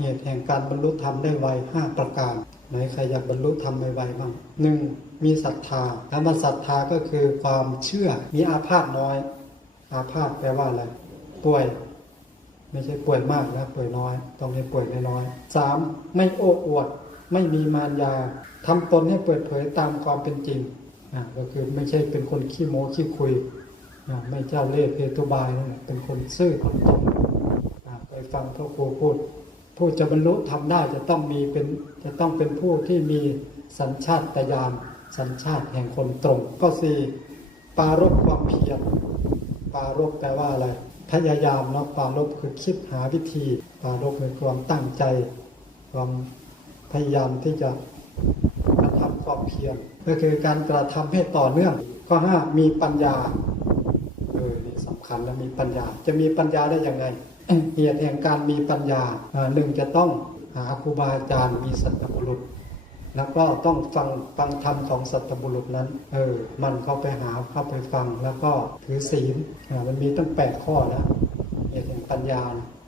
เหตุแห่งการบรรลุธรรมได้ไวห้าประการ ไหนใครอยากบรรลุธรรมไวๆบ้างหนึ่งมีศรัทธาคำว่าศรัทธาก็คือความเชื่อมีอาพาธน้อย อาพาธแปลว่าอะไรป่วย ไม่ใช่ป่วยมากนะป่วยน้อย ต้องให้ป่วยน้อยสามไม่โอ้อวด ไม่มีมารยาทำตนให้เปิดเผยตามความเป็นจริงอะก็คือไม่ใช่เป็นคนขี้โม้ขี้คุยอะไม่เจ้าเล่ห์เพตุบายนะเป็นคนซื่อคนตรงอะไปฟังพ่อครูพูด ผู้จะบรรลุทำได้จะต้องมีเป็นจะต้องเป็นผู้ที่มีสัญชาตญาณสัญชาติแห่งคนตรง ก็สี่ปรารบความเพียรปรารบแปลว่าอะไรพยายามเนาะปรารบคือคิดหาวิธีปรารบคือความตั้งใจ ความพยายามที่จะกระทำความเพียรก็คือการกระทำให้ต่อเนื่อง ข้อห้ามีปัญญาเออนี่สำคัญนะมีปัญญา จะมีปัญญาได้ยังไง เหตุแห่งการมีปัญญาหนึ่งจะต้องหาครูบาอาจารย์มีสัตบุรุษ แล้วก็ต้องฟังฟังธรรมของสัตบุรุษนั้นเออมันเข้าไปหาเข้าไปฟังแล้วก็ถือศีลมันมีตั้งแปดข้อแล้วเหตุแห่งปัญญา